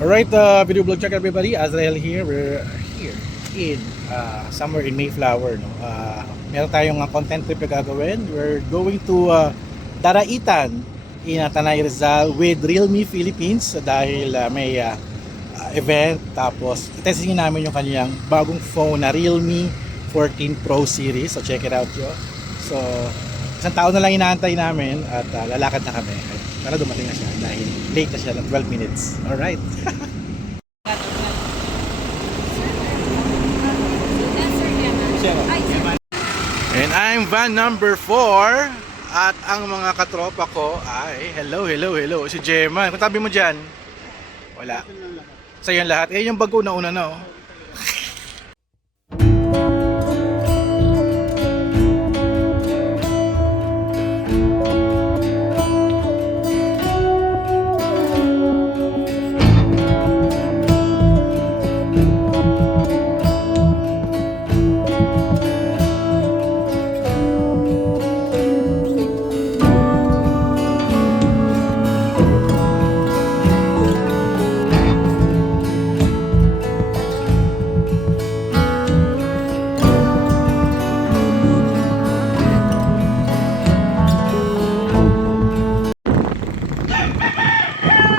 Alright, video blog check everybody. Azrael here. We're here in somewhere in Mayflower. No? Meron tayong content trip na gagawin. We're going to Daraitan in Tanay Rizal with Realme Philippines dahil may event. Tapos itestingin namin yung kanyang bagong phone na Realme 14 Pro series. So check it out yo. So isang taon na lang inaantay namin at lalakad na kami. Para dumating na siya dahil late na siya ng 12 minutes. Alright. And I'm van number 4 at ang mga katropa ko ay hello. Si Gemma. Kung tabi mo dyan, wala. Sa'yo lahat. Eh yung bago na una na oh.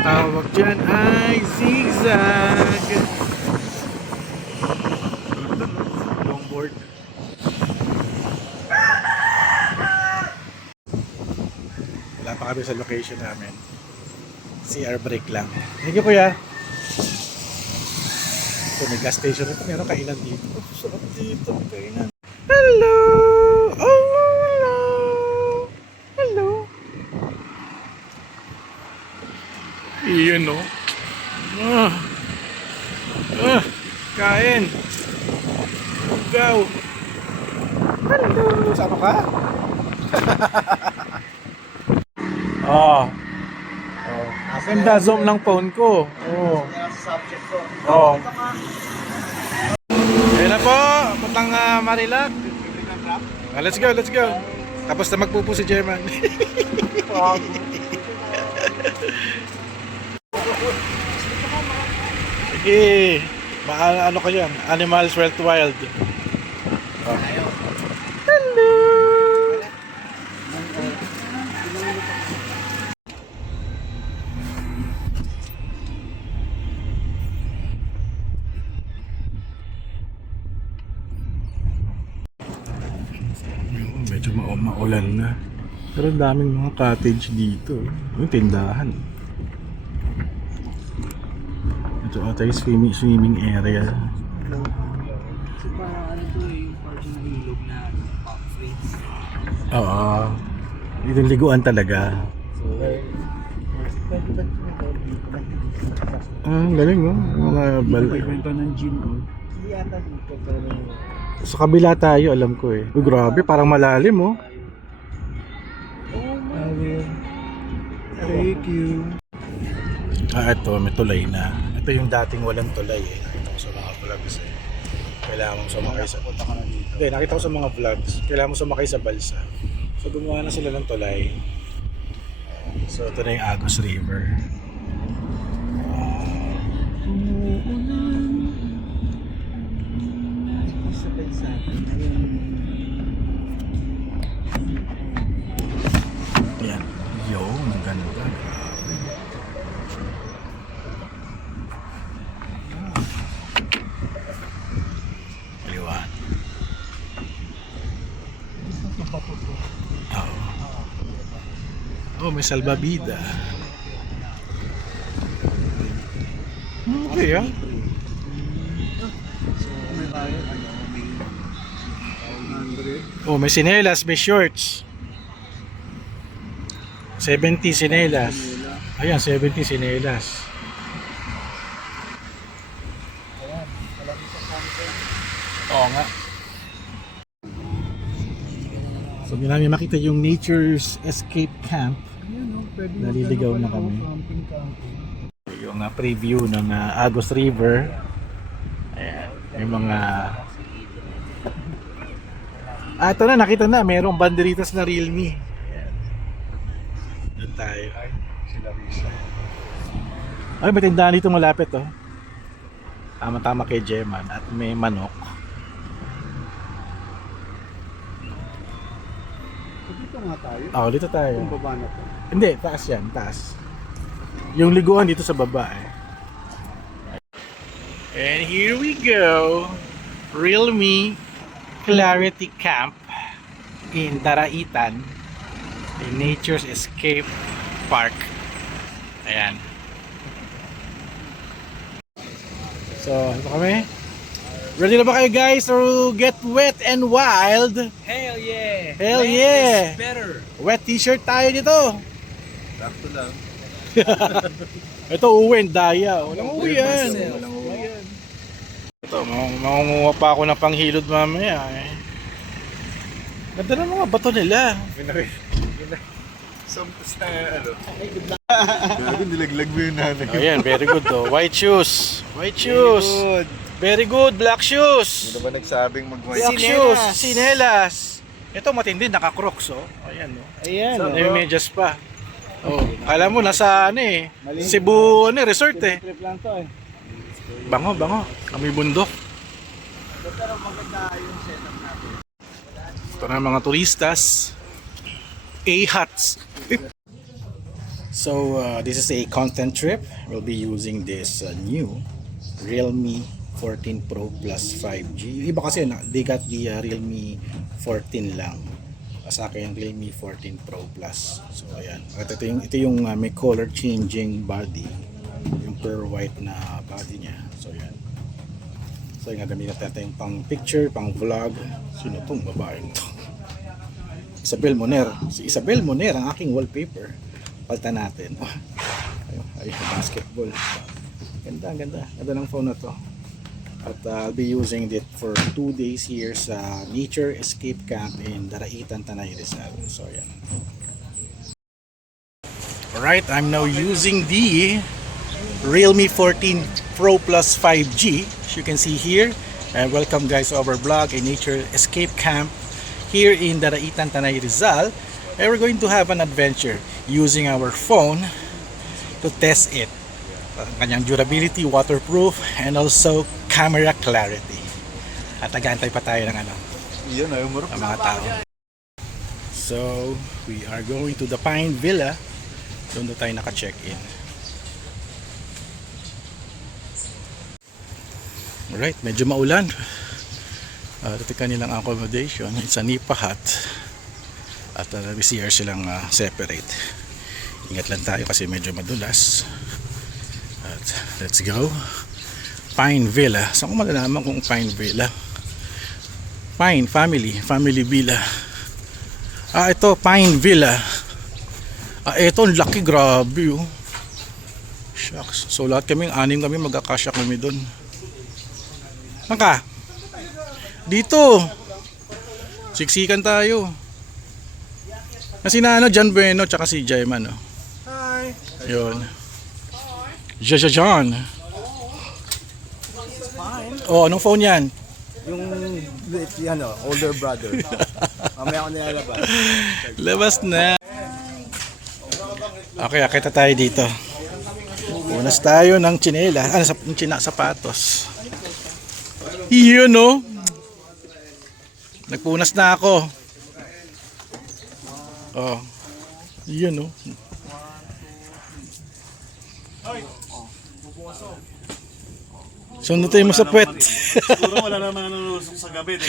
Tawag dyan ay zigzag. Longboard. Wala pa kami sa location namin. CR break lang. Thank you kuya. So may gas station ito. Meron kainan dito. Sarap dito. May kainan. Hello! Oh, hello! Hello! Iyon no. Kain. Go. Hello. Sama ka? Oh. Ganda zoom ng phone ko. Oh. Ayun na po. Puntang Marilac. Let's go. Tapos na magpupo si German. Sige. Ano ka yan? Animals Went Wild. Oh. Hello. Medyo maulan na. Pero daming mga cottage dito. Yung tindahan. Ito ata yung swimming area. So parang ano to yung part ng ilog na palm trees. Oo. Ito yung liguan talaga. So pwede ba Galing no? Mga kwento ng gym oh. Yata dito pero sa kabila tayo, alam ko eh. Uy, grabe, parang malalim oh. oh my thank you. Ito, may tulay na. Ito yung dating walang tulay eh. Nakita ko sa mga vlogs eh. Kailangan mong sumakay sa... Punta ka na dito. Hindi, nakita ko sa mga vlogs. Kailangan mong sumakay sa balsa. So gumawa na sila ng tulay. So ito na yung Agos River. Ayan. Yo, ang ganda. Kaliwan. Oh, may salbabida. Okay ah. So may bayad ano may 100. Oh, may sinelas, may shorts. 70 sinelas. Ayan, 70 sinelas. Ayan, malaki sa content. Oo nga. So, hindi namin makita yung Nature's Escape Camp. Ayan oh, pwede Naliligaw na kami. camping. Yung preview ng Agos River. Ayan, yung mga... ito na, nakita na. Merong banderitas na Realme. Ayan. Doon tayo. Sila Risa. Ay, may tindahan dito malapit oh. Tama-tama kay Jeman at may manok. Dito nga tayo. Oh, dito tayo. Yung baba na to. Hindi, taas yan, taas. Yung liguan dito sa baba eh. And here we go. Realme Clarity Camp in Daraitan, in Nature's Escape Park. Ayan. So, ito kami. Ready na ba kayo guys to get wet and wild? Hell yeah! Hell Life yeah! is better! Wet t-shirt tayo dito. Sakto lang. Ito uwi, daya. Walang uwi yan. Walang uwi yan. Ito, mangunguha pa ako ng panghilod mamaya eh. Ganda ng mga bato nila. Sa ano? Gago, nilaglag mo yung nanay. Ayan, very good oh. White shoes. White shoes. Good. Very good. Black shoes. Ano ba nagsabing mag-white? Black shoes. Sinelas. Ito matindi, naka-crocs oh. Ayan oh. Ayan. May medyas pa. Oh, alam mo nasa ano eh. Cebu ano, resort eh. Trip lang to eh. Bango, bango. Kami bundok. Pero maganda yung setup natin. Ito na mga turistas. A-huts. So this is a content trip. We'll be using this new Realme 14 Pro Plus 5G. Yung iba kasi they got the Realme 14 lang. Sa akin yung Realme 14 Pro Plus. So ayan. At ito yung may color changing body. Yung pearl white na body niya. So ayan. So yung gagamitin natin yung pang picture, pang vlog. Sino tong babaeng to? Isabel Moner. Si Isabel Moner ang aking wallpaper. Palta natin. Oh, ayun, basketball. Ganda, ganda. Ganda ng phone na to. At I'll be using it for 2 days here sa Nature Escape Camp in Daraitan, Tanay Rizal. So yan. Alright, I'm now using the Realme 14 Pro Plus 5G. As you can see here. And welcome guys to our vlog in Nature Escape Camp here in Daraitan, Tanay Rizal. And we're going to have an adventure using our phone to test it. Ang kanyang durability, waterproof, and also camera clarity. At nag-aantay pa tayo ng ano, Iyan, ayaw mo rin. ng mga tao. So, we are going to the Pine Villa. Doon na tayo naka-check-in. Alright, medyo maulan. Ito kanilang accommodation. It's a Nipa hut. At may CR silang separate. Ingat lang tayo kasi medyo madulas. At let's go. Pine Villa. Saan ko malalaman kung Pine Villa? Pine Family Villa. Ito Pine Villa. Ito ang laki, grabe oh. Shucks. So lahat anim kami magkakasya kami doon. Maka. Dito. Siksikan tayo. Kasi na John Bueno tsaka si Jayman oh. Hi. Ayun. John. Oh, anong phone yan? Yung ano, older brother. Mamaya ako nilalabas. Labas na. Okay, akita tayo dito. Unas tayo ng tsinela. Sapatos. Iyon no. Nagpunas na ako. Oh. Iyon no. Sundutin mo sa puwet. Siguro wala naman nanulusok sa gabi.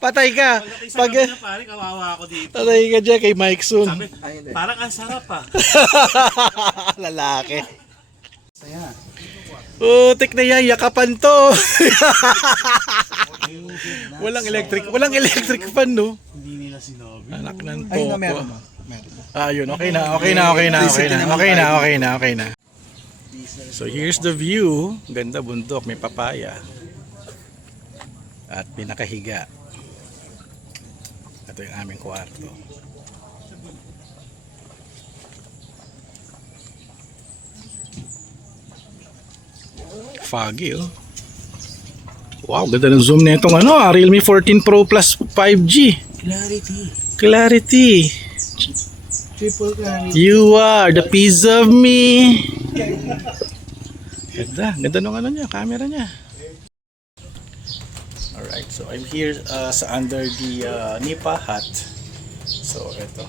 Patay ka. Pag na pare, kawawa ako dito. Patay ka dyan kay Mike Sun. Sabi, parang ang sarap ah. Lalaki. Putik na yan, yakapan to. Walang electric fan no. Hindi nila sinabi. Anak ng topo. Yun, okay na. So here's the view. Ganda bundok, may papaya. At pinakahiga. Ito yung aming kwarto. Foggy oh. Wow, ganda ng zoom na itong Realme 14 Pro Plus 5G. Clarity. Clarity. Triple camera. You are the piece of me. Ganda. Ganda nung ano niya, camera niya. Alright, so I'm here sa under the Nipa hut. So, eto.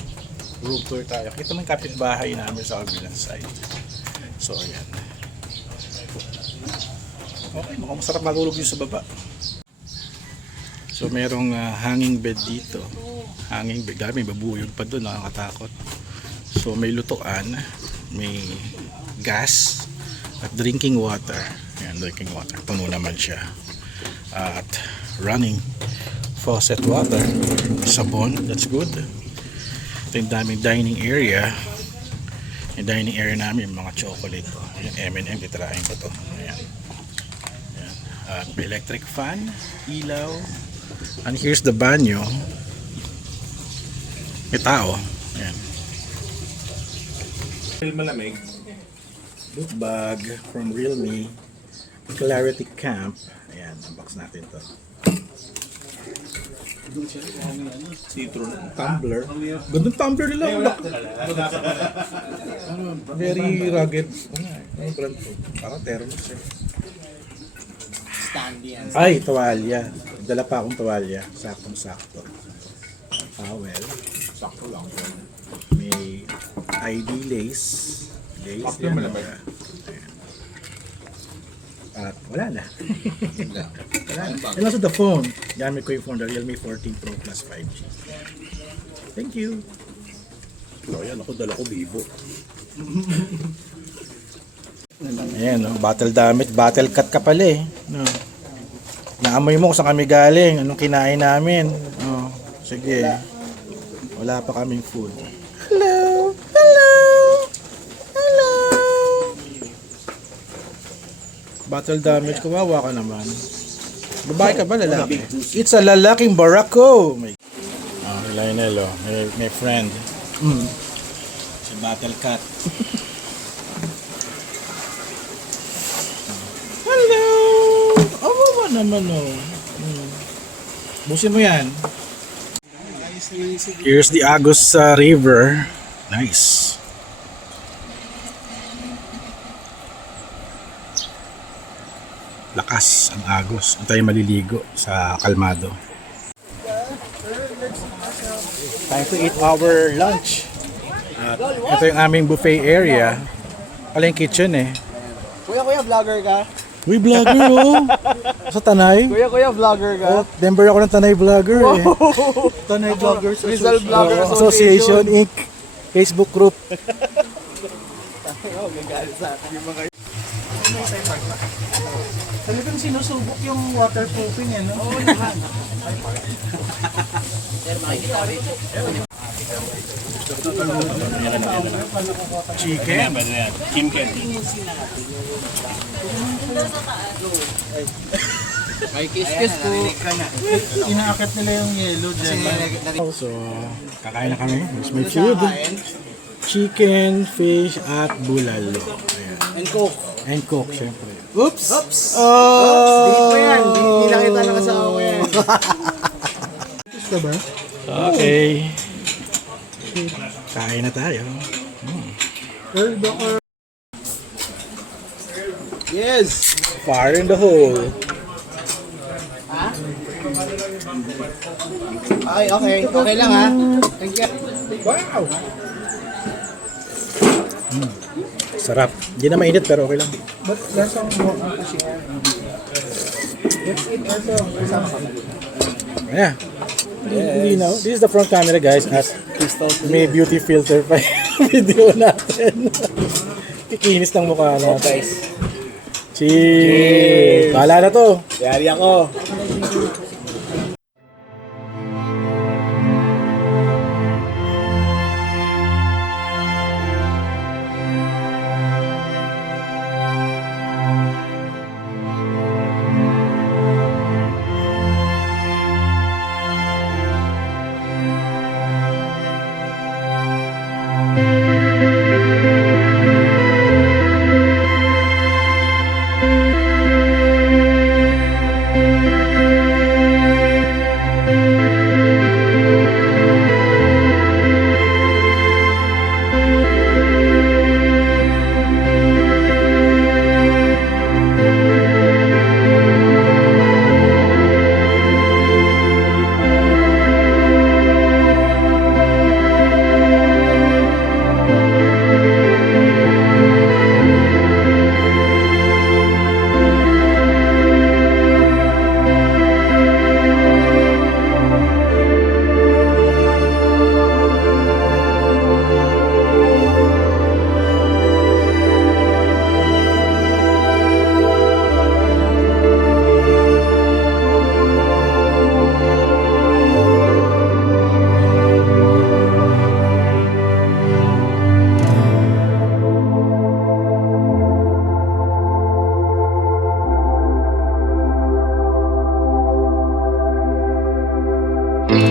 Room tour tayo. Kita mo yung kapitbahay namin sa kabilang side. So, ayan. Okay, mukhang masarap matulog yun sa baba. So, merong hanging bed dito. Hanging bed. Dami, babuyog pa doon. Nakakatakot. So, may lutuan. May gas. At drinking water. Ayan, drinking water. Puno naman siya. At running faucet water. Sabon. That's good. Ito yung daming dining area. Yung dining area namin, yung mga chocolate. Yung M&M, titirahin ko to. Ayan. Ayan. At may electric fan, ilaw. And here's the banyo. May tao. Ayan. Malamig. Book bag from Realme. Clarity Camp. Ayan, unbox natin to. Citron tumbler. Gandang tumbler nila. Very rugged. Ano brand to? Parang thermos eh. Ay, tuwalya. Dala pa akong tuwalya. Saktong-sakto. Towel. Sakto lang. May ID lace. Lace. Yan, ayan. At wala na. Wala na. And also the phone. Gamit ko yung phone, the Realme 14 Pro Plus 5G. Thank you. So, ayan ako, dala ko Vivo. Ayan, no? Battle damit, battle cut ka pala eh. No. Naamoy mo kung saan kami galing, anong kinain namin. Oh, sige. Wala pa kaming food. Hello! Hello! Hello! Battle damage, kawawa ka naman. Babae ka ba, lalaki? It's a lalaking barako! Oh, Lionel, oh. May friend. Si Battle Cat. Hello! Awawa naman, oh. Busin mo yan. Here's the Agus River. Nice. Lakas ang Agos. Ang tayo maliligo sa kalmado. Time to eat our lunch. At ito yung aming buffet area. Pala yung kitchen eh. Kuya, vlogger ka? Uy, vlogger oh. Sa Tanay. Kuya, vlogger ka? Member ako ng Tanay Vlogger eh. Tanay Vloggers Rizal Vlogger Association Inc. Facebook group. Talagang sinusubok yung waterproofing eh, no? Oo naman. Chicken? Kimken. May kiss-kiss po. Inaakit nila yung yellow dyan. So, kakain na kami. Here's my food. Chicken, fish, at bulalo. Ayan. And coke. And coke, syempre. Oops! Oops! Oh! Di pa yan. Di nakita ng asawa ko yan. Gusto ba? Okay. Kain na tayo. Yes! Fire in the hole. Okay, okay. Okay lang ha. Thank you. Wow! Sarap. Hindi na mainit pero okay lang. But lasang mo ang kasi. Let's eat also. Yeah. Hindi na. This is the front camera guys at may beauty filter pa yung video natin. Kikinis ng mukha natin. Cheers! Bahala na to. Yari ako. Kasi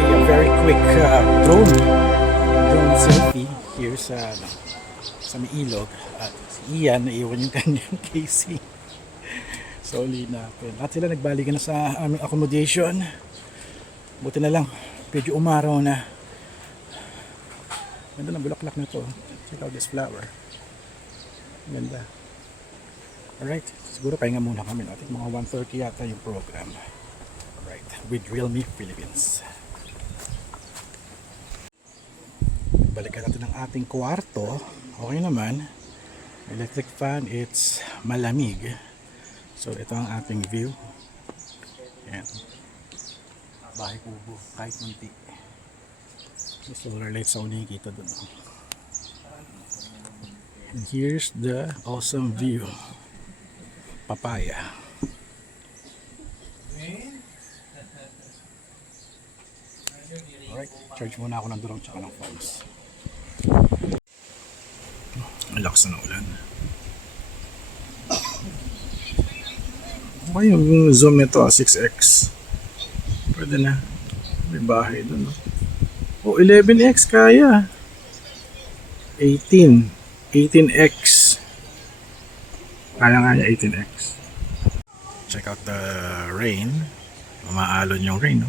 a very quick drone selfie here sa may ilog, at si Ian naiwan yung kanyang casing. Sorry na. At sila nagbalikan na sa aming accommodation. Buti na lang, medyo umaraw na. Ganda ng bulaklak na to. Check out this flower. Ganda. Alright, siguro pahinga muna kami. I think mga 1:30 yata yung program. Alright, with Realme Philippines. Balikan natin ang ating kwarto. Okay naman. Electric fan, it's malamig. So ito ang ating view. Ayan. Bahay kubo, kahit munti. May solar lights ako nakikita dun. And here's the awesome view. Papaya. Alright, charge muna ako ng drone tsaka ng phones. Ang lakas na ng ulan. Okay, yung zoom nito 6x. Pwede na. May bahay doon. Oh, 11x kaya. 18x. Kaya nga niya 18x. Check out the rain. Umaalon yung rain, no?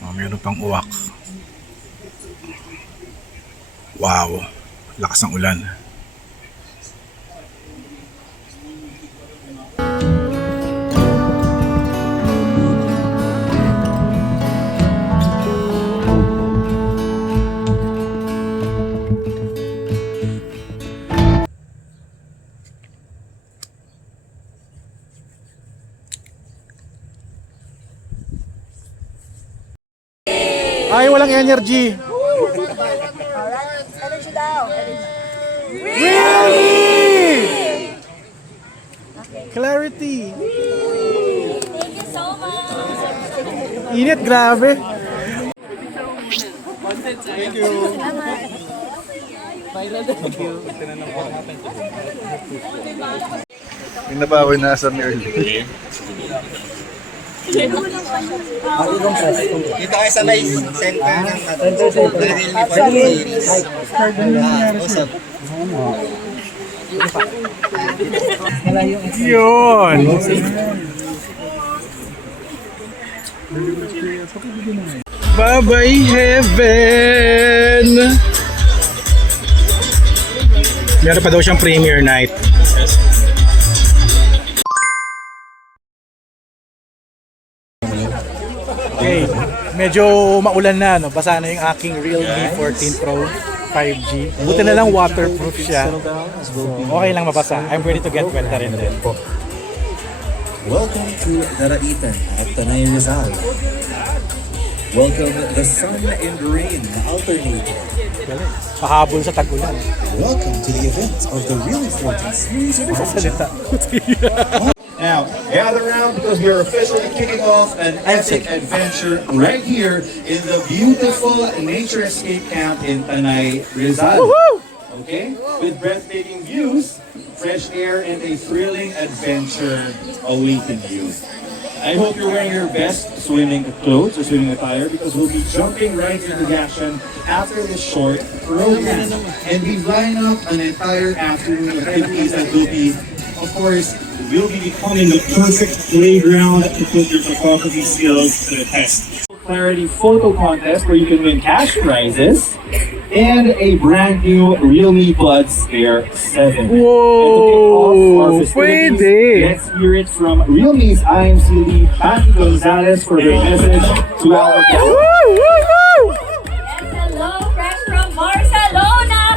Oh, mayroon pang uwak. Wow, lakas ng ulan. Ay, walang energy. Energy daw. Really? Clarity. Thank you so much. Init, grabe. Yung na ba ako nasa Merlin? Dito kayo sa may center ng Realme 40 series. Usap. Yun. Bye-bye heaven. Meron pa daw siyang premiere night. Okay, medyo maulan na, no? Basa na yung aking Realme 14 Pro 5G. Buti na lang waterproof siya. So, okay lang mabasa. I'm ready to get wet na rin din. Welcome to Daraitan at Tanay Rizal. Welcome the sun and rain alternating. Pahabol sa tag-ulan. Welcome to the event of the Really 14 series project. Salita. Now, gather around because we are officially kicking off an epic adventure right here in the beautiful nature escape camp in Tanay Rizal. Okay? With breathtaking views, fresh air, and a thrilling adventure awaiting you. I hope you're wearing your best swimming clothes or swimming attire because we'll be jumping right into the action after this short program. And we line up an entire afternoon of activities that will be, of course, will be becoming the perfect playground to put your photography skills to the test. Clarity photo contest where you can win cash prizes and a brand new Realme Buds Air 7. Whoa! And to kick off our festivities, Pwede! let's hear it from Realme's IMC lead, Patty Gonzalez, for her message to our guests. Hello, fresh from Barcelona.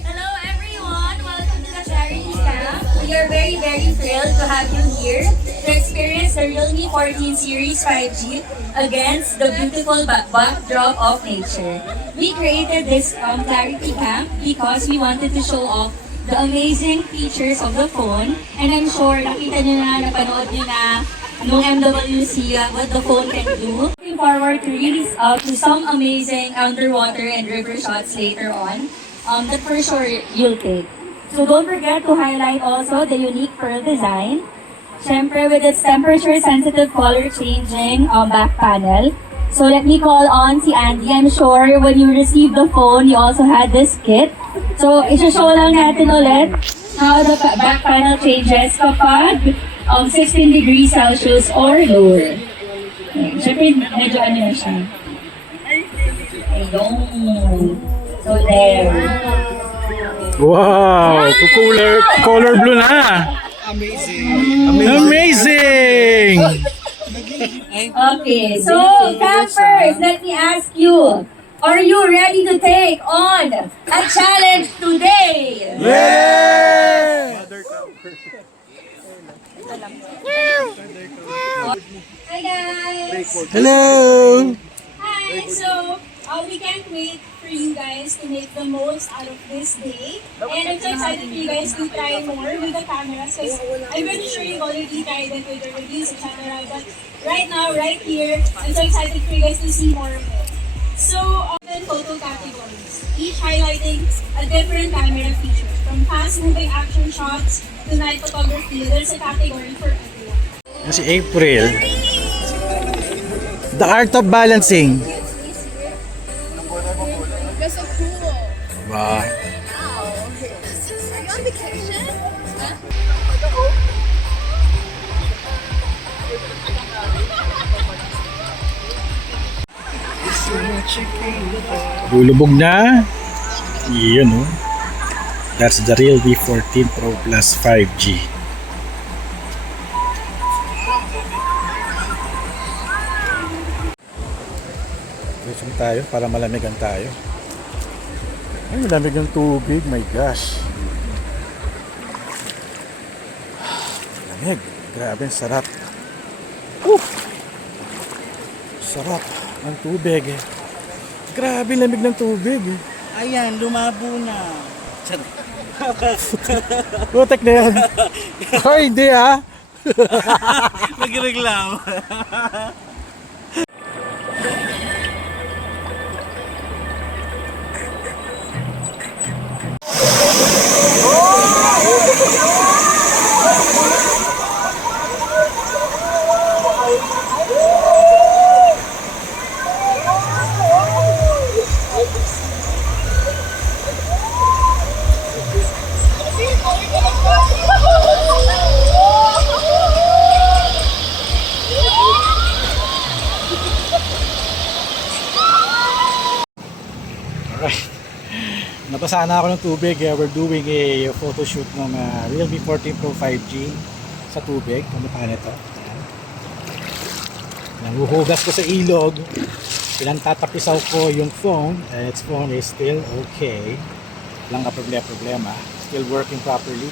Hello, everyone. Welcome to the charity camp. We are very, very thrilled to have you here to experience the Realme 14 Series 5G. against the beautiful backdrop of nature. We created this clarity camp because we wanted to show off the amazing features of the phone. And I'm sure nakita nyo na, napanood nyo na nung MWC what the phone can do. Looking forward to really to some amazing underwater and river shots later on that for sure you'll take. So don't forget to highlight also the unique pearl design. Siyempre with its temperature-sensitive color-changing back panel. So let me call on si Andy. I'm sure when you received the phone, you also had this kit. So isi-show lang natin ulit how the back panel changes kapag 16 degrees Celsius or lower. Okay. Siyempre, medyo ano na siya. Ayun. So there. Wow! Color blue na! Amazing! Okay, so campers, let me ask you, are you ready to take on a challenge today? Hi guys! Hello! Hi! So, we can't wait for you guys to make the most out of this day. And I'm so excited for you guys to try more with the cameras because I'm pretty sure you've already tried it with the reviews, etc. But right now, right here, I'm so excited for you guys to see more of it. So, open photo categories, each highlighting a different camera feature. From fast-moving action shots to night photography, there's a category for everyone. Yan si April. The art of balancing. That's so cool. Wow. Are you on vacation? Lulubog na. Yun oh. That's the Realme 14 Pro Plus 5G. Lusong tayo para malamigan tayo. Ay, malamig ang tubig. My gosh. Malamig. Grabe, sarap. Sarap ang tubig. Grabe, lamig ng tubig. Ayan, lumabo na. Putek na yan. Oh, hindi ah. Nagreklamo. Alright. Napasa na ako ng tubig. We're doing a photo shoot ng Realme 14 Pro 5G sa tubig. Ano pa nito? Nanguhugas ko sa ilog. Pinantatapisaw ko yung phone. And its phone is still okay. Walang problema. Still working properly.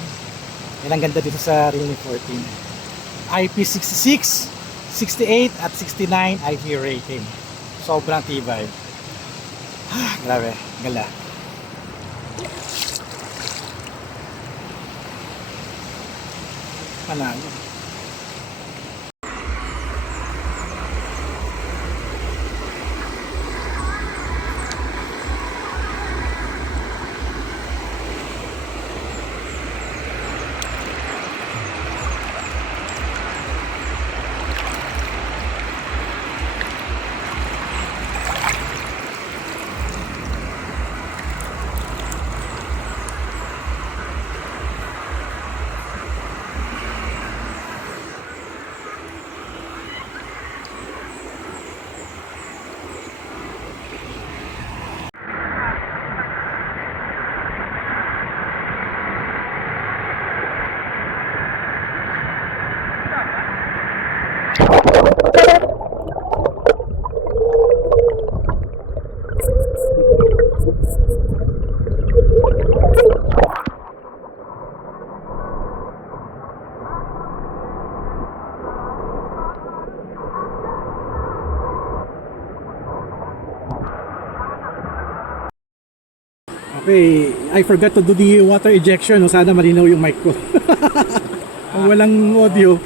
Yan ang ganda dito sa Realme 14. IP66, 68 at 69 IP rating. Sobrang tibay. Grabe, gala. Panalo. Okay, I forgot to do the water ejection. No? Sana malinaw yung mic ko. Kung walang audio,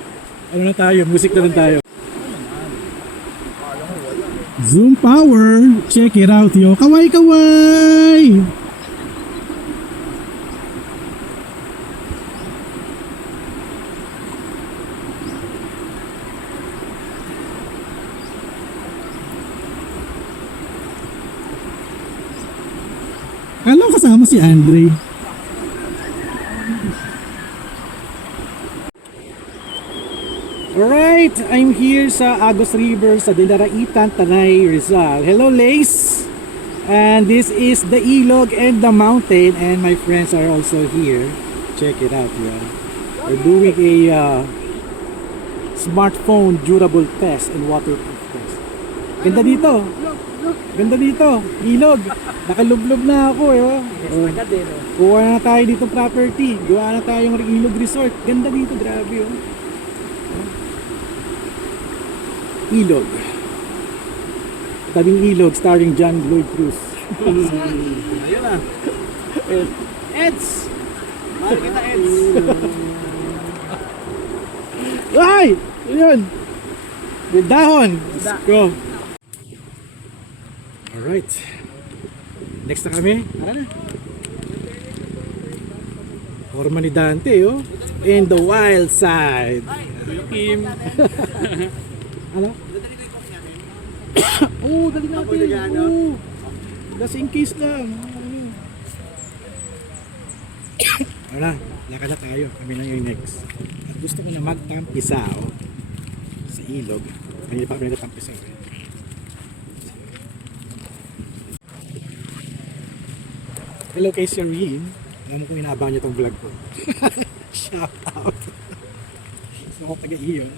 ano na tayo, music na lang tayo. Zoom power! Check it out, yo! Kaway, kaway! Kala ko kasama si Andre. Alright, I'm here sa Agos River sa Dinaraitan, Tanay, Rizal. Hello, Lace! And this is the ilog and the mountain, and my friends are also here. Check it out, yeah. We're doing a smartphone durable test and waterproof test. Ganda dito. Ganda dito. Ilog. Nakalublob na ako eh. Oh. Kuha na tayo dito property. Gawa na tayong ilog resort. Ganda dito. Grabe oh. Ilog. Tabing ilog starring John Lloyd Cruz. Ayun na. Eds! Mahal kita, Eds! Ay! Ayun! With dahon! Let's go! Alright. Next na kami. Tara na. Forma ni Dante oh. In the wild side. Kim. Ano? Oh, dali natin. Oh. Just in case lang. Ano na, lakad na tayo. Kami lang yung next. At gusto ko na magtampisaw sa ilog. Hindi pa kami nagtampisaw eh. Hello kay Sir Yin. Alam mo kung inaabang niyo itong vlog ko. Shout out. So ako taga-iyo.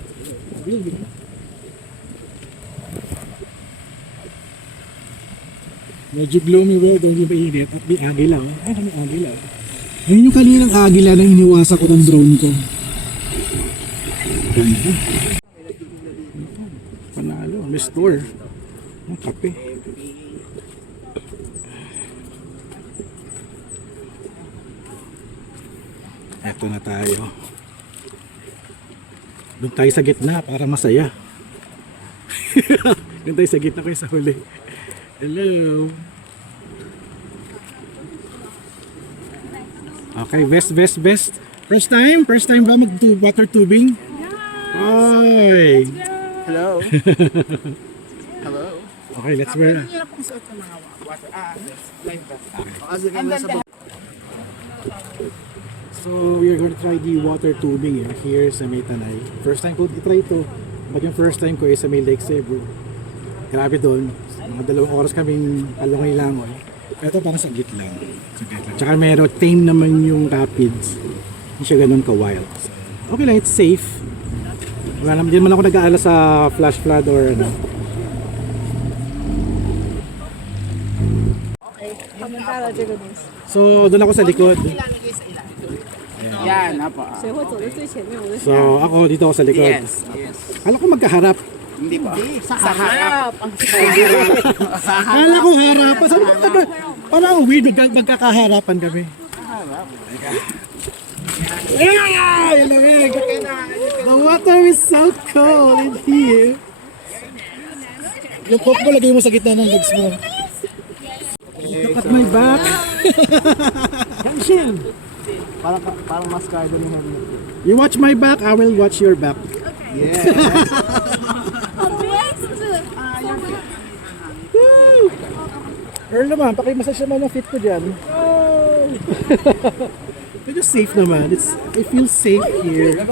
Medyo gloomy weather, hindi mainit at may agila. Ay, may agila. Ayun yung kaninang agila na iniwasan ko ng drone ko. Ganda. Panalo, may store. Ang kape. Eto na tayo. Doon tayo sa gitna para masaya. Doon tayo sa gitna kayo sa huli. Hello. Okay, best. First time ba mag-water tubing? Hi. Hello. Hello. Okay, let's wear. So, we're going to try the water tubing here sa May Tanay. First time ko i-try ito. But yung first time ko is sa May Lake Cebu. Grabe doon. Mga 2 oras kaming alungoy-langoy. Ito parang saglit lang. Tsaka meron tame naman yung rapids. Hindi siya ganun ka-wild. So, okay lang, it's safe. Wala naman, din man ako nag-aala sa flash flood or ano. So, doon ako sa likod. Yan, apa. So, ako dito ako sa likod. Yes. Kala ko magkaharap. Hindi pa. Sa harap. Kala ko harap. Parang weird, magkakaharapan kami. The water is so cold in here. Yung pop ko lagay mo sa gitna ng legs mo. Look at my back. Yangshin. Parang mascardo ni Henry. You watch my back, I will watch your back. Yeah. Earl naman, pakimassage naman ang fit ko dyan. Medyo safe naman. I feel safe here.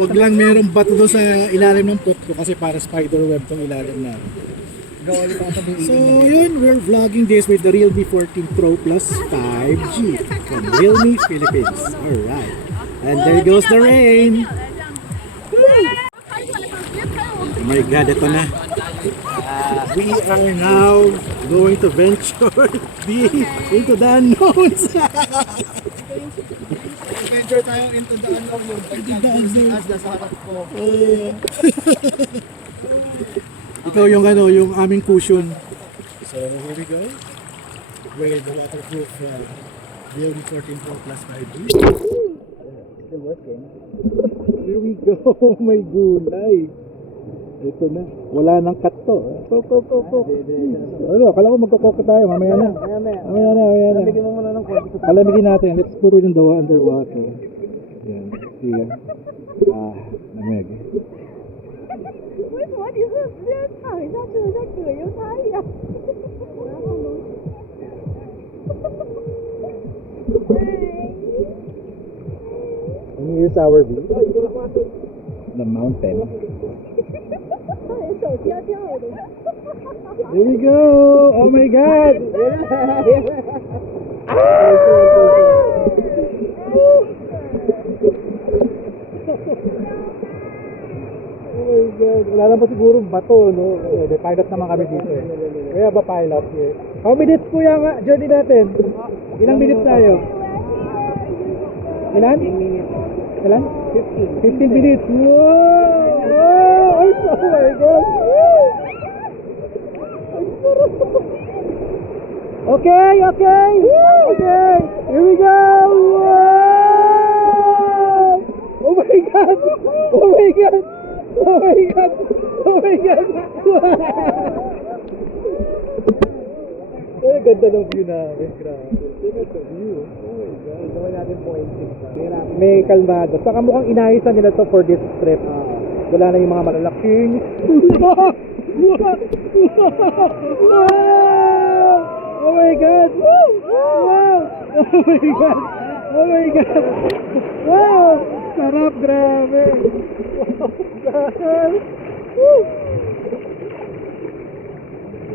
Huwag lang merong bato doon sa ilalim ng pot ko kasi para spider web tong ilalim na. So yun, we're vlogging this with the Realme 14 Pro Plus 5G from Realme Philippines. Alright. And there goes the rain. Woo! Oh my God, ito na. We are now going to venture deep into the unknowns. Venture tayo into the unknown. Into the unknown. Nasa harap ko. Ikaw yung ano, yung aming cushion. So here we go. Whale, the waterproof Realme 14 Pro Plus 5G. Still working. Here we go. May gulay. Ito na. Wala nang cut to. Kok. Ano, akala ko magkokok tayo. Mamaya na. Mamaya na. Bigyan mo muna ng konti. Palamigin natin. Let's put it in the underwater. Yan. Sige. Lamig. 为什么你是直接躺下去，像葛优他一样？ And here's our view. The mountain. 他连手机要跳的。 There we go! Oh my God! Oh my God! Wala naman siguro bato, no? May pilot naman kami dito eh. Kaya ba pilot here? How minutes po yung journey natin? Ilang minutes tayo? Ilan? 15 minutes. Ilan? 15 minutes. Wow! Wow! Oh my God! Okay. Here we go. Wow! Oh my God. Ay, ganda ng view namin. Grabe. Ganda ng view. Oh my God. Gawin natin pointing. May kalmado. Saka mukhang inayos na nila to for this trip. Wala na yung mga malalaking. Wow! Oh my God! Wow! Oh my God! Wow! Sarap, grabe! Wow, God! Woo!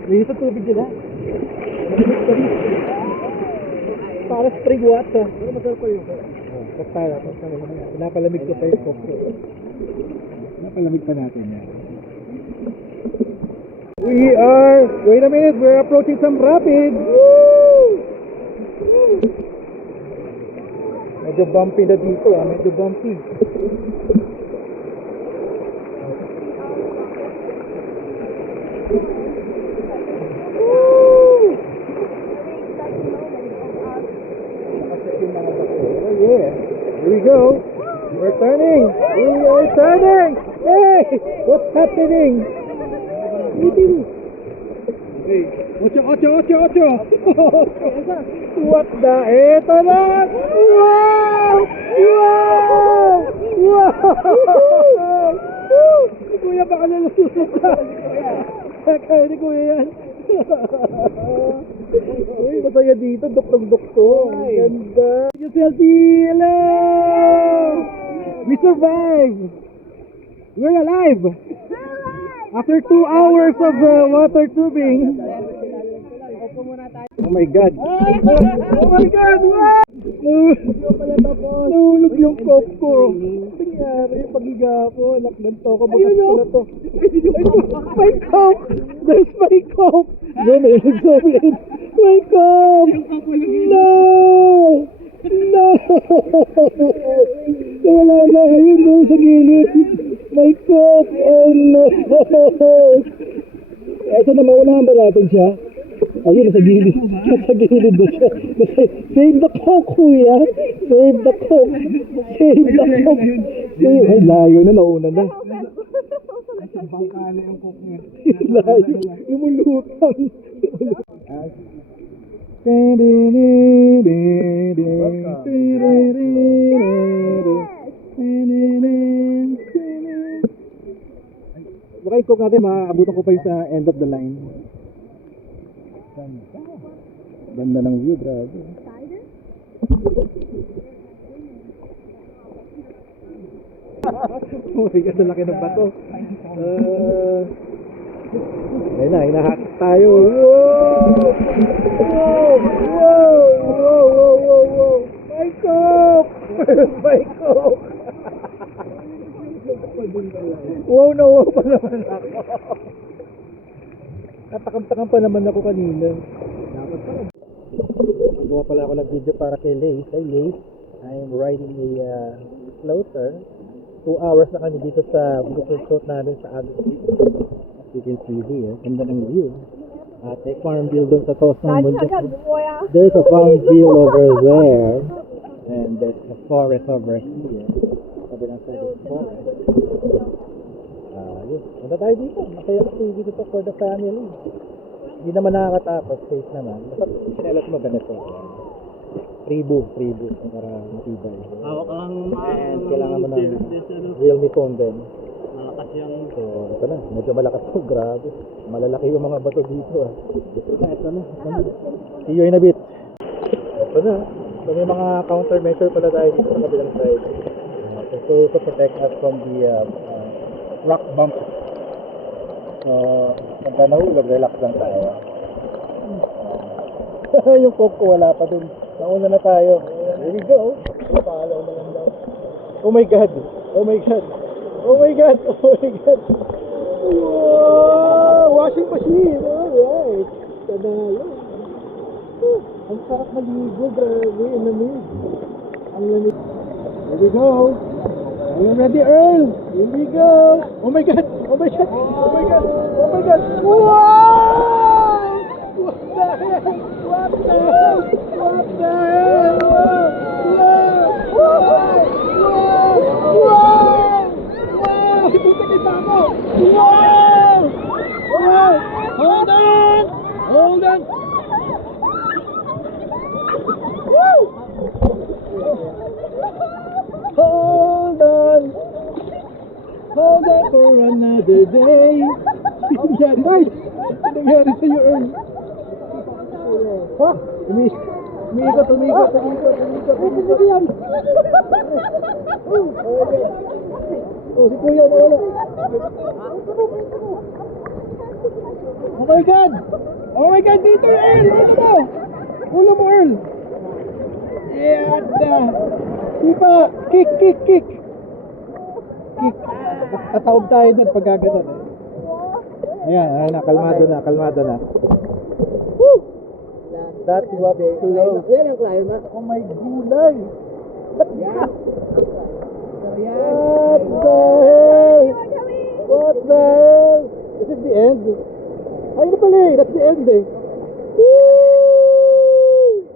Linis sa tubig nila. Para spring water. Pero masarap ko yun. Basta pinapalamig ko pa yung coke. Pinapalamig pa natin yan. Wait a minute, we're approaching some rapids. Woo! Medyo bumpy na dito, medyo bumpy. Oh yeah, here we go. We're turning. We are turning. Hey, what's happening? Ocho. What the? Eto na! Wow! Si Kuya baka nalusunod na. Kaya ni Kuya yan. Uy, masaya dito. Duktong-duktong. Ganda. Yung selfie! Hello! We survived! We're alive! After 2 hours of water tubing. Oh my God! Oh my God! Wow! Nahulog yung coke ko. Ano nangyari? Paghiga ko, naklanto ko. Ayun yun! My coke! There's my coke! Zoom in! My coke! No! Wala na! Ayun doon sa gilid! My coke! Oh no! Saan na maunahan ba natin siya? Ayun, nasa gilid. Nasa gilid na siya. Save the coke, kuya! Save the coke! Ay, layo na, nauna na. Bangkala yung coke niya. Layo. Lumulutang. Baka yung coke natin, maaabutan ko pa yung sa end of the line. Ganda ng view, grabe. Oh my God, laki ng bato. Ayun na, hinahakit tayo. Wow! My coke! My coke! Wow na wow pa naman ako. Katakam-takam pa naman ako kanina. Dapat pala. Gawa pala ako ng video para kay Lace. Hi Lace. I'm riding a floater. 2 hours na kami dito sa float namin sa Agos. As you can see here, ganda ng view. Ate, Farmville doon sa taas ng bundok. There's a Farmville over there. And there's a forest over here. Sabi lang side is forest. Yun. Punta tayo dito. Masaya activity dito for the family. Hindi naman nakakatakot. Safe naman. Basta sinelas mo ganito. Freebo. Para matibay. Hawak lang And kailangan mo ng Realme phone din. malakas yung So, ito na. Medyo malakas to. Grabe. Malalaki yung mga bato dito. Ito na. See you in a bit. Ito na. So, may mga countermeasure pala tayo dito sa kabilang side. To protect us from the rock bump. So, pagka nahulog, relax lang tayo. Yung coke ko wala pa dun. Nauna na tayo. Here we go. Paalaw na lang daw. Oh my God. Oh my God. Oh my God. Oh my God. Wow! Washing machine. Alright. Tanalo. Ang sarap maligo. Grabe. Ang lamig. Ang lamig. Here we go. Are you ready, Earl? Here we go. Oh my God. Oh my God. Oh my God. Oh my God. Wow! What the hell? What the hell? What the hell? Wow! Wow! Wow! Wow! Punta kay Pamo! Wow! Wow! Hold on! Hold on! Woo! Hold on! Hold on for another day! Nangyari! Nangyari sa'yo, Earl! Ha? Umiikot. Oh, si Kuya, nawala. Oh my God! Oh my God, dito, Earl! Ulo mo, Earl! Yada! Sipa! Kick! Kick! Tataob tayo doon pag gaganon. Ayan, kalmado na. Woo! That's what they close. Yan ang climax. Oh my gulay! What the hell? What the hell? Is this the end? Ay, na pala eh. That's the end eh. Woo!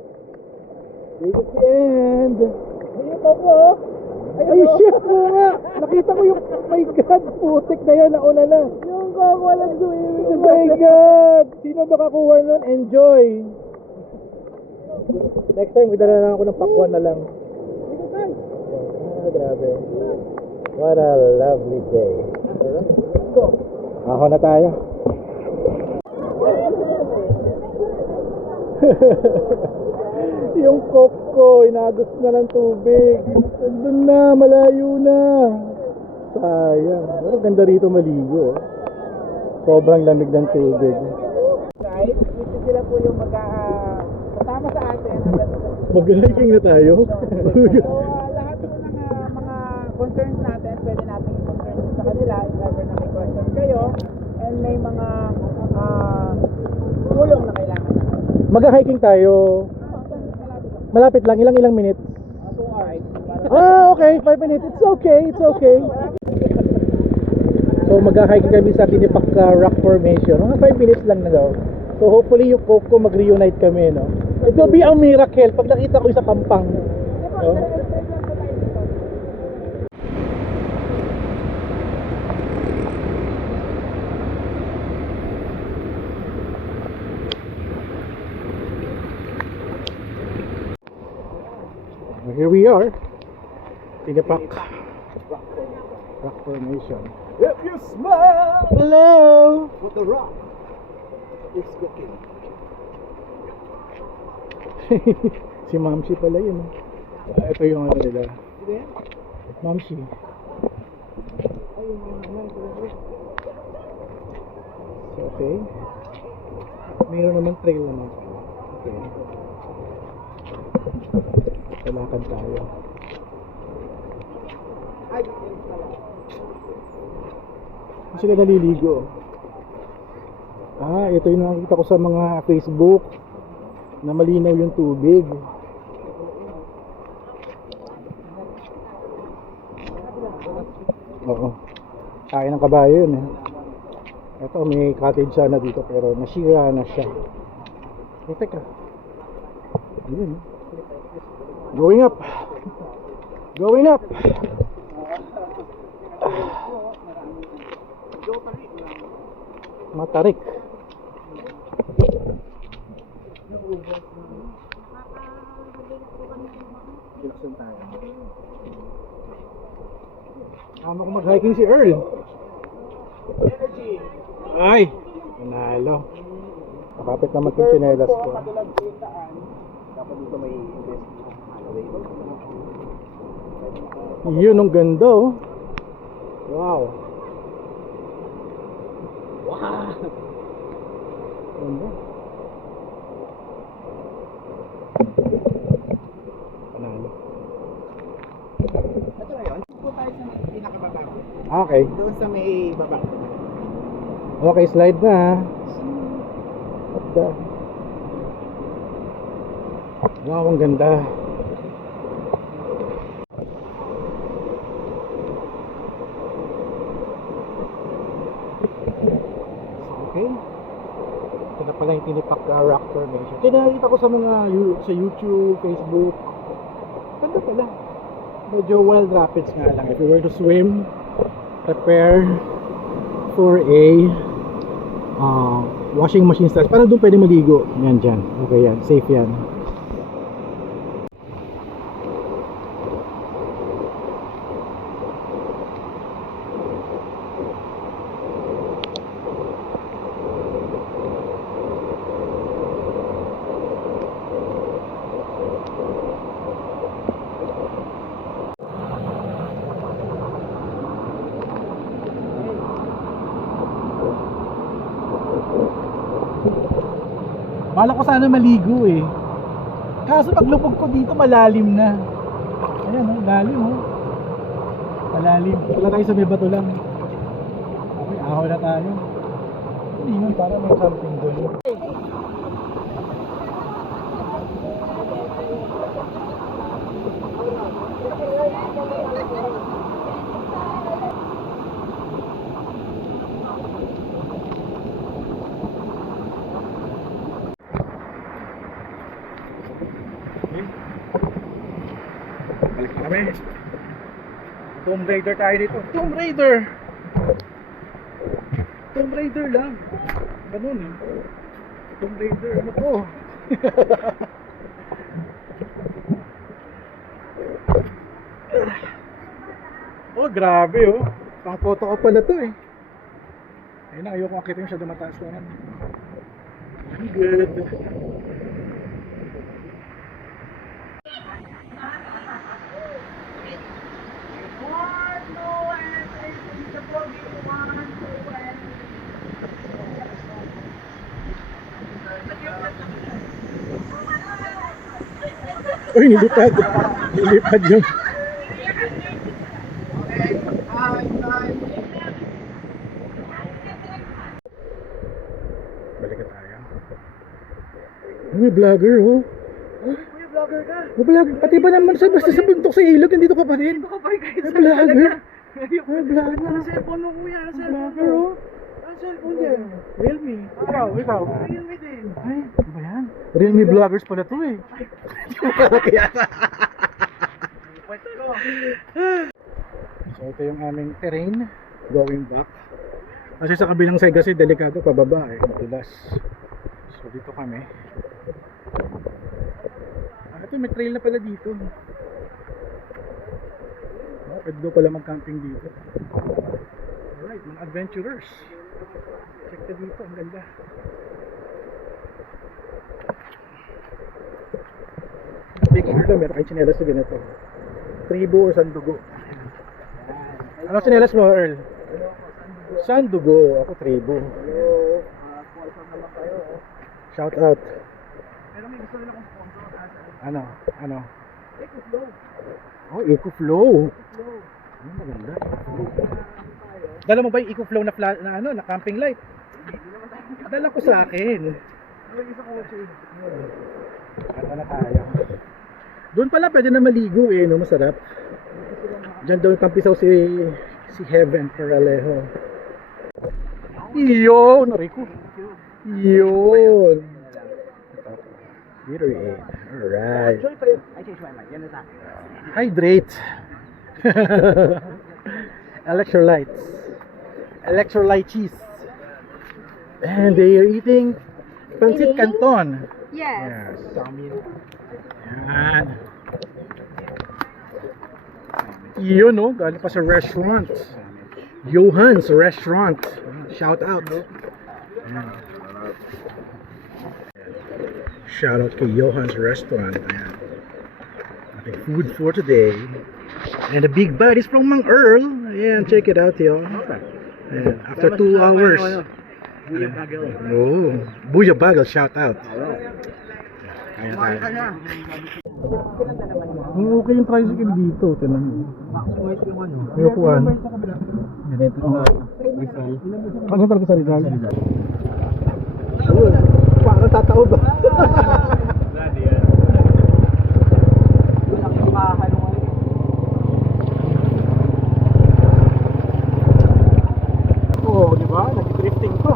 This is the end. Nakita mo. Ay, shit mo nga. Nakita ko yung, oh my God, putik na yan. Nauna na. Yung walang swimming. Oh my God. Sino makakuha nun? Enjoy. Next time, idala lang ako ng pakwan na lang. Grabe. What a lovely day. Ako na tayo. Yung coke ko, inagos na ng tubig. Nandun na, malayo na. Sayang. Pero ganda rito maligo. Sobrang lamig ng tubig. Guys, dito sila po yung kasama sa atin. Mag-hiking na tayo. So, lahat po ng mga concerns natin, pwede natin i-concern sa kanila if ever na may questions kayo. And may mga tulong na kailangan natin. Mag-hiking tayo. Malapit lang, ilang minutes. 2 hours. Okay, 5 minutes. It's okay. So mag-hiking kami sa Tinipak Rock Formation. Mga 5 minutes lang na daw. So hopefully yung coke ko mag-reunite kami, no? It will be a miracle pag nakita ko yung sa Pampang. No? Here we are. Tinipak Rock Formation. If you smell Hello! what the rock is cooking. Si Mamsi pala yun. Ito yung ano nila. Mamsi. So, okay. Mayroon naman trail naman. Okay. Talakad tayo. Sila naliligo. Ito yung nakikita ko sa mga Facebook na malinaw yung tubig. Oo. Kain ng kabayo yun eh. Ito, may cottage sana dito pero nasira na siya. Eh, teka. Ayun. Going up. Going up. Matarik. Bilaksan tayo. Tama ko mag-hiking si Earl. Ay! Nanalo. Nakapit naman yung tsinelas ko. Dapat dito may Yun, ang ganda oh. Wow. Wow! Ganda. Panalo. Ito na yun. Ito tayo sa may pinakababa. Okay. Doon sa may baba. Okay, slide na ha. What the? Wow, ang ganda. Okay. Ito na pala yung tinipak rock formation. Kinakita ko sa mga sa YouTube, Facebook. Ganda pala. Medyo wild rapids nga lang. If you were to swim, prepare for a washing machine style. Parang doon pwede maligo. Yan dyan. Okay yan. Safe yan. Bala ko sana maligo eh. Kaso paglupog ko dito malalim na. Ayan oh, lalim oh. Malalim. Wala tayo sa may bato lang. Okay, ahaw na tayo. Hindi man para may something doon. Balik na kami. Tomb Raider tayo dito. Tomb Raider! Tomb Raider lang. Ganun eh. Tomb Raider. Ano to? Oh, grabe oh. Pang photo ko pala to eh. Ayun na, ayoko makita yung siya dumataas ko na. Good. Uy, nilipad. Nilipad yun. Balik na tayo. May vlogger oh. Kuya, vlogger ka. May vlogger. Pati ba naman sa basta sa bundok sa ilog, nandito ka pa rin. Ito ka pa guys. May vlogger. May vlogger. Ano cellphone mo kuya? Ano cellphone Vlogger mo? oh. Ano cellphone yan? Realme. Ikaw. Realme din. Ay, ano ba yan? Realme vloggers pala to eh. Hindi mo pala kaya. Pwede ko. So ito yung aming terrain going back. Kasi sa kabilang side kasi delikado pababa eh, madulas. So dito kami. Ito may trail na pala dito. Oh, pwede daw pala mag-camping dito. Alright, mga adventurers. Check ka dito, ang ganda. Picture lang, meron kayong tsinelas na ganito. Tribo o sandugo. Ano tsinelas mo, Earl? Sandugo, ako tribo. Shout out. Pero may gusto nila kong sponsor. Ano? EcoFlow. Oh, EcoFlow. Maganda. Dala mo ba yung EcoFlow na camping light? Dala ko sa akin. Ano na tayo? Doon pala pwede na maligo eh, no? Masarap. Diyan daw tampisaw si Heaven Coralejo. Yun, Rico. Yun. Gatorade. Alright. Hydrate. Electrolytes. Electrolyte cheese. And they are eating pancit canton. Yes. Yan. Yun, no? Galing pa sa restaurant. Johan's Restaurant. Shout out. Ayan. Shout out kay Johan's Restaurant. Ayan. Ating food for today. And the big bite is from Mang Earl. Ayan, check it out, yo. Ayan. After 2 hours. Oh, Buya Bagal, shout out. Kaya tayo. Ang okay yung tricycle dito, tinan mo. May upuan. Ganito na Rizal. Ano talaga sa Rizal? Parang tataob ba? Oo, di ba? Nag-drifting ko.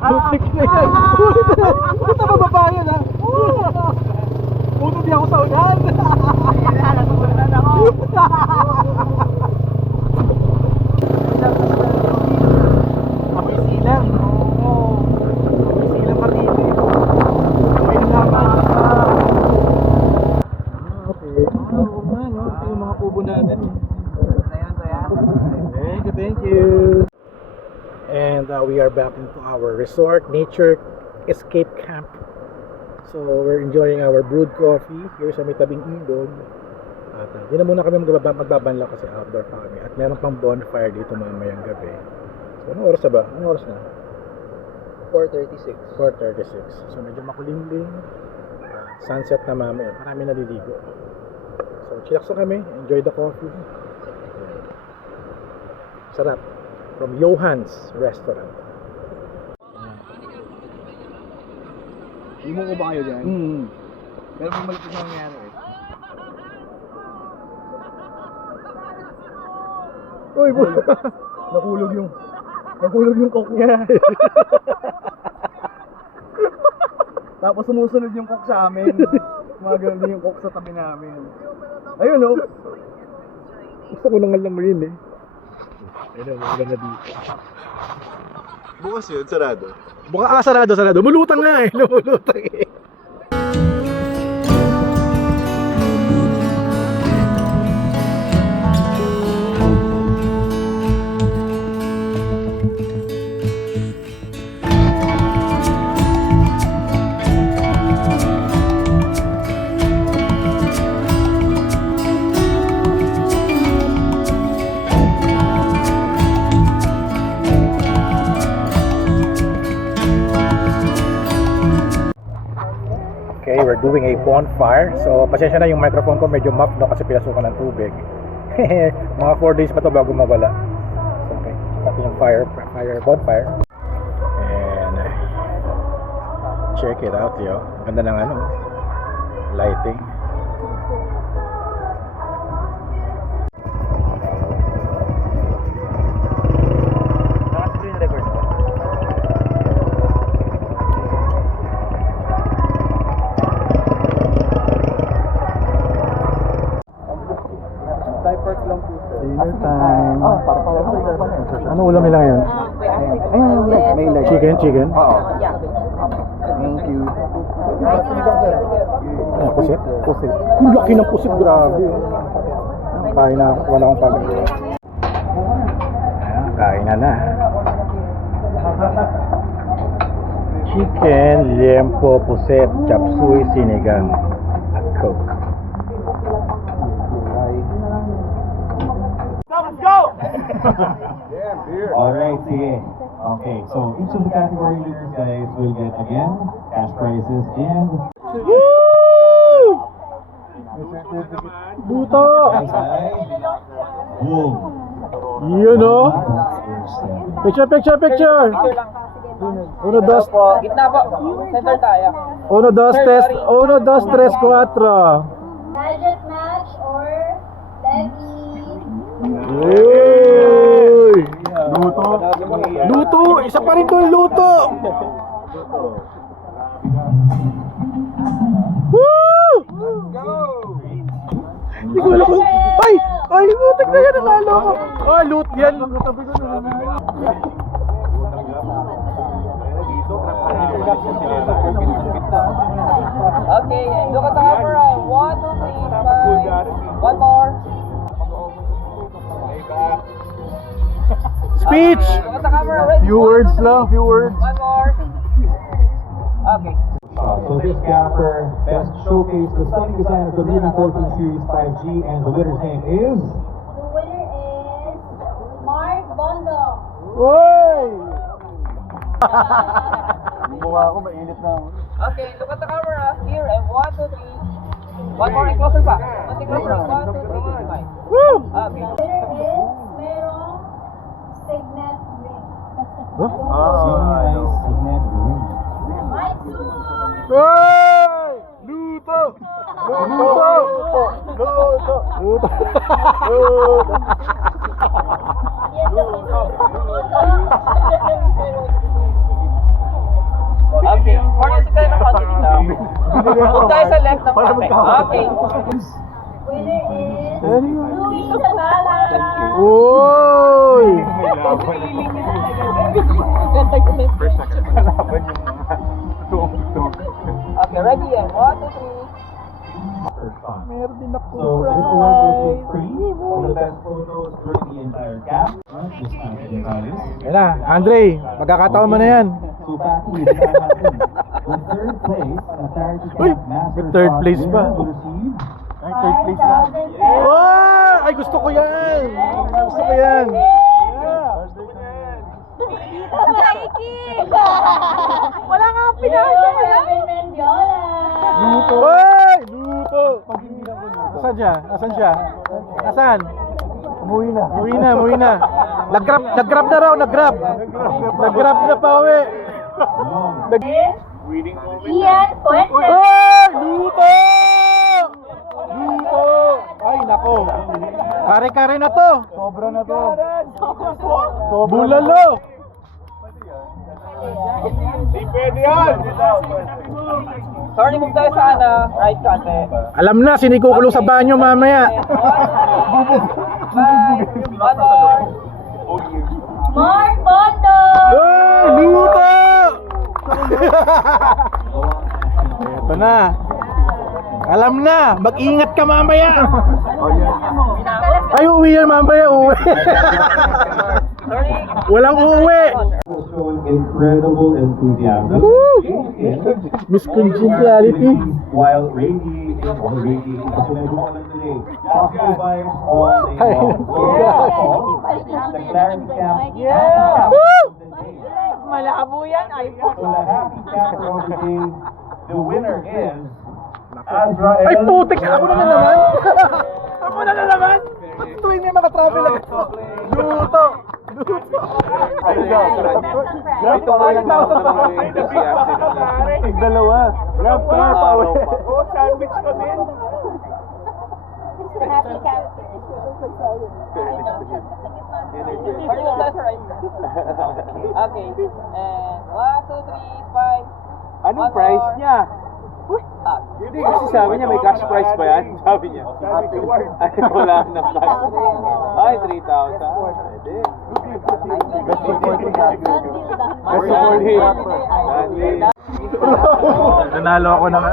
Drifting na yan. Puta mababa yan ha. Puta di ako sa unan. Natutunan ako. Apoy silang. Oo. Apoy silang matindi. Apoy naman. Okay. Oo nga no. Ito yung mga kubo natin. Thank you. And we are back into our resort, Nature Escape Camp. So we're enjoying our brewed coffee here sa may tabing ilog. At di na muna kami magbabanlaw kasi outdoor pa kami. At meron pang bonfire dito mamayang gabi. So anong oras na ba? Anong oras na? 4:36. 4:36. So medyo makulimlim. Sunset na mamaya. Marami naliligo. So chillax na kami. Enjoy the coffee. Sarap. From Johan's Restaurant. Hindi mo ko ba kayo dyan? Pero may malapit na nangyari eh. Uy, nahulog yung coke niya. Tapos sumusunod yung coke sa amin. Gumagano din yung coke sa tabi namin. Ayun oh. Gusto ko nang alamin eh. Ayun, wala na dito. Bukas yun, sarado. Sarado. Mulutang nga eh. Lumulutang eh. Okay, we're doing a bonfire. So, pasensya na yung microphone ko medyo muffed no kasi pinasukan ng tubig. Mga 4 days pa to bago mawala. So, okay, pati yung bonfire. And check it out, yo. Ganda ng ano, lighting. Dinner time. Ano ulam nila ngayon? May leg. Chicken? Oo. Thank you. Ano, pusit? Ang laki ng pusit, grabe. Kain na ako, wala akong pagod. Ayan, kain na. Chicken, liempo, pusit, chop suey, sinigang, at coke. Alright, sige. Okay, so each of the category leaders, guys, will get again cash prizes and Buto! boom. Yun o! Picture! Uno, dos, Gitna po. Center tayo. uno, dos, tres, cuatro. Gadget match or Levy. Uy! Uy! Luto! Luto! Isa pa rin to yung luto! Woo! Hindi ko alam kung... Ay! Ay! Lutik na yan! Nanalo ko! Oh, loot yan! Okay, and look at the camera. 1, 2, 3, 5. One more. Speech! Look at the camera. Ready? Few words lang, few words. One more. Okay. So this camper best showcase the stunning design of the Really 14 Series 5G, and the winner's name is... The winner is Mark Bondo. Uy! Mukha ako mainit na. Okay, look at the camera. Here, and 1, 2, 3. One more, and closer pa. One closer. 1, 2, 3, 5. Woo! Okay. The winner is merong signet ring. My two! Hey! Luto! Luto! Luto! Luto! Luto! Okay, parang tayo ng country dito. Huwag tayo sa left ng kape. Okay. Winner is Louis Sabala. Uy! Okay, ready? And 1, 2, 3. Meron din ako So this award is free for the best photos during the entire camp. This time to Gonzales. Yan na, Andre, magkakataon mo na yan. So back to the natin. The third place, a charity Uy, camp master may third place pa. will receive Ay, third place na. Oh! Ay, gusto ko yan! Gusto ko yan! Wala kang pinasa mo lang. Luto! Ay! Luto! Asan siya? Asan siya? Asan? Umuwi na. Umuwi na, umuwi na. Nag-grab na raw, nag-grab. Nag-grab na pa uwi. Ian Fuentes. Ay! Luto! Luto! Ay, nako. Kare-kare na to. Sobra na to. Bulalo. Sorry, move tayo sa right kante. Alam na, sinikukulong sa banyo mamaya. 5. One more. Mark Bondo. Ay! Luto! Ito na. Alam na, mag-ingat ka mamaya. Ay, uwi yan mamaya, uwi. Walang uwi. showing incredible enthusiasm. Miss Congeniality. While Reiki is on Reiki, sinubukan lang today. Positive vibes all day long. The Clarence Camp. Malabo yan. So the happy camper of the day, the winner is Azrael. Ay, putik! Ako na naman! Ako na naman! Tuwing may mga travel lang ito. Luto! Luto! Grab pa lang naman dalawa. Grab pa pa. Oh, sandwich ko din. Happy camp. Okay. And 1, 2, 3, 5. Anong price niya? Hindi kasi sabi niya may cash price ba yan? Sabi niya. Ay, wala na cash. Ay, 3,000. Pwede. Best supporting actor. Best supporting actor. Nanalo ako ng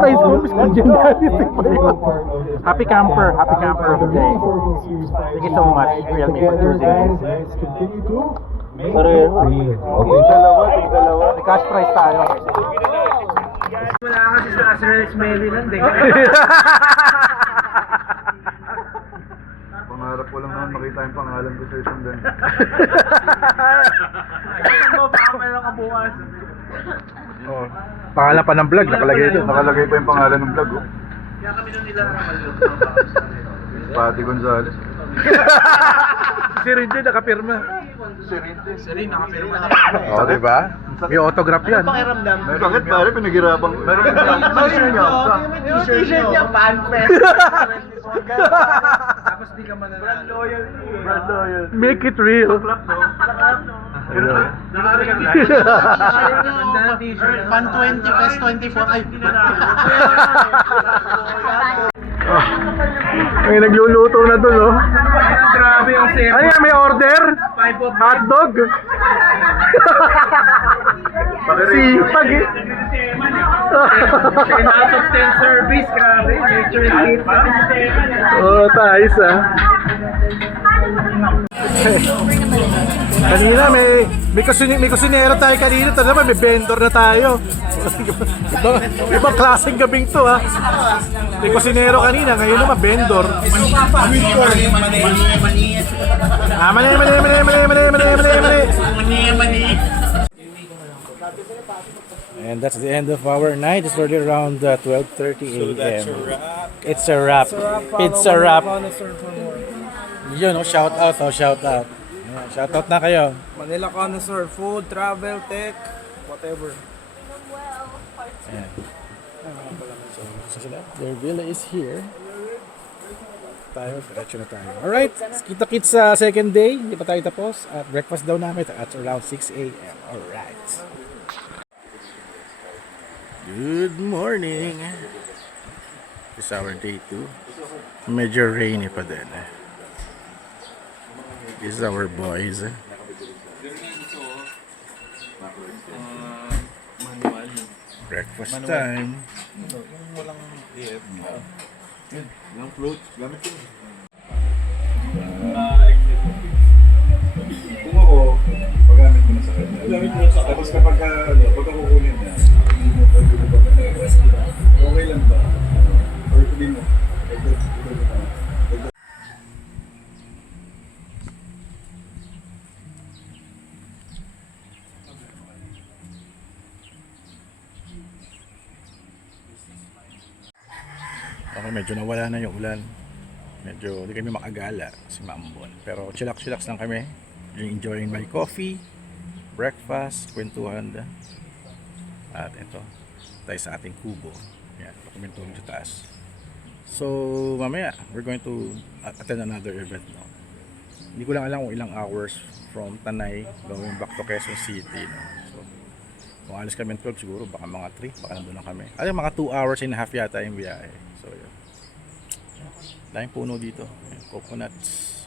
prize ko, Miss Congeniality. Happy camper of the day. Thank you so much, Realme, for choosing me. Dalawa. May cash prize tayo. Wala kasi sa Azrael Maryland eh. Pangarap ko lang naman makita yung pangalan ko sa isang ganito. Baka mayroon ka bukas. Oh, pangalan pa ng vlog, nakalagay doon. Nakalagay pa yung pangalan ng vlog, oh. Kaya kami nung nila Pati Gonzales. Si Rindy nakapirma. Oh, di ba? May autograph yan. Bakit pare pinaghirapan? Meron t-shirt niya, fan fest. Tapos di ka mananalo. Brand loyalty. Make it real. Fan 20, PES 24. Ay, May nagluluto na dun, oh. Grabe yung service. Ano yan, may order? Hotdog? Sipag eh. 10 out of 10 service, grabe. Nature escape pa. Oh, tayo ah. Kanina may kusinero tayo kanina, ito naman may vendor na tayo. Ibang klaseng gabing to ha. May kusinero kanina, ngayon naman vendor. And that's the end of our night. It's already around 12:30 a.m. It's a wrap. It's a wrap. Yun, oh, shout out, oh, shout out. Yeah, shout out na kayo. Manila Connoisseur, food, travel, tech, whatever. Ayan. So sila, their villa is here. Tayo, diretso na tayo. Alright, kita-kits sa second day. Hindi pa tayo tapos. At breakfast daw namin at around 6 a.m. Alright. Good morning. This is our day 2. Medyo rainy pa din eh. This is our boys. Breakfast time. Kung ako, paggamit ko na sa kanya. Tapos kapag kukunin na, okay lang ba? Or hindi mo? Okay, medyo nawala na yung ulan. Medyo hindi kami makagala si Mambon. Pero chillax lang kami. Enjoying my coffee, breakfast, kwentuhan. At ito, tayo sa ating kubo. Yan, dokumentuhan sa taas. So, mamaya, we're going to attend another event. No? Hindi ko lang alam kung ilang hours from Tanay going back to Quezon City. No? So, kung alis kami 12 siguro, baka mga 3, baka nandun lang kami. Ay, mga 2 hours and a half yata yung biyahe. So, yun. Daming puno dito. Coconuts.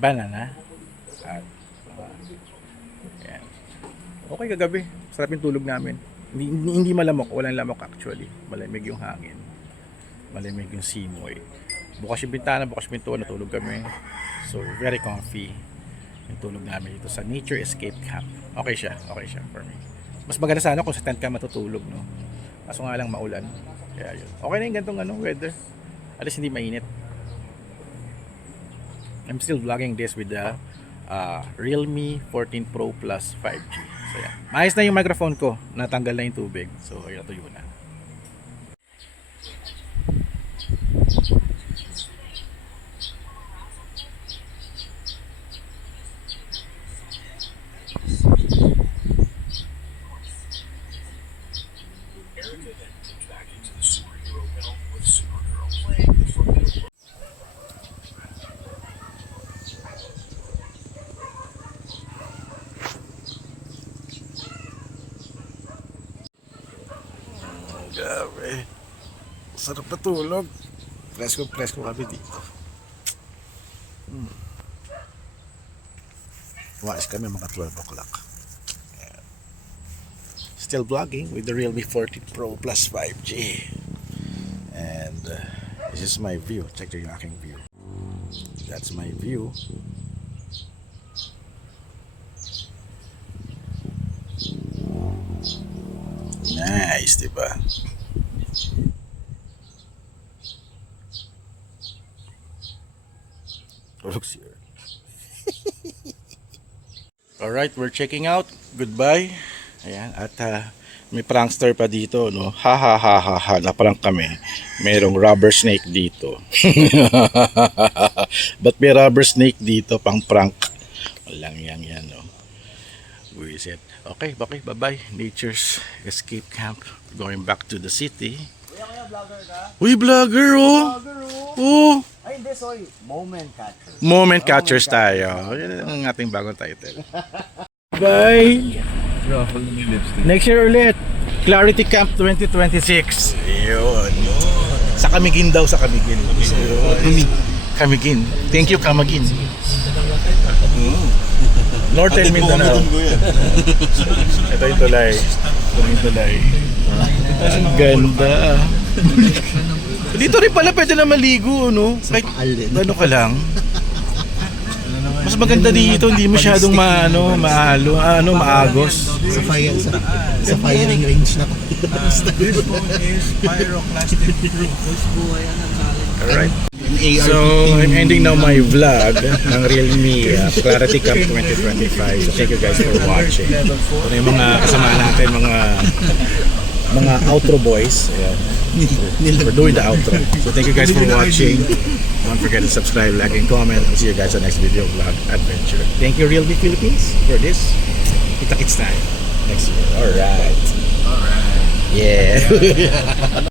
Banana. At yan. Okay kagabi. Sarap yung tulog namin. Hindi malamok. Walang lamok actually. Malamig yung hangin. Malamig yung simoy. Bukas yung bintana, bukas yung pintuan. Natulog kami. So, very comfy yung tulog namin dito sa Nature Escape Camp. Okay siya for me. Mas maganda sana kung sa tent ka matutulog, no? Kaso nga lang maulan. Kaya yun. Okay na yung gantong weather. At least hindi mainit. I'm still vlogging this with the Realme 14 Pro Plus 5G. So yeah. Maayos na yung microphone ko. Natanggal na yung tubig. So ayun, tuyo na. Grabe. Sarap na tulog. Presko kami dito. Umayos kami mga 12 o'clock. Still vlogging with the Realme 14 Pro Plus 5G. And this is my view. Check yung aking view. That's my view. Nice, diba? Looks here. Alright, we're checking out. Goodbye. Ayan, at May prankster pa dito, no? Ha ha ha ha ha, naprank kami. Merong rubber snake dito. Ba't may rubber snake dito pang prank? Walang yan, no? Buisit. Okay, bye-bye. Nature's Escape Camp. Going back to the city. Uy, vlogger, oh! Oh! Ay, hindi, sorry. Moment catcher. Moment catchers tayo. Yan ang ating bagong title. Bye! Next year ulit. Clarity Camp 2026. Yun. Sa Camiguin daw, sa Camiguin. Camiguin. Thank you, Camiguin. Northern Mindanao. Ito yung tulay. Ang ganda. Dito rin pala pwede na maligo, no? Kahit ano ka lang. Mas maganda dito, hindi masyadong maagos. Sa firing range na. Alright. So, I'm ending now my vlog ng Realme Clarity Camp 2025. So, thank you guys for watching. Ito yung mga kasama natin, mga outro boys. Ayan. We're doing the outro. So, thank you guys for watching. Don't forget to subscribe, like, and comment. I'll see you guys on next video vlog adventure. Thank you, Realme Philippines, for this. Kita-kits tayo next year. Alright. Yeah.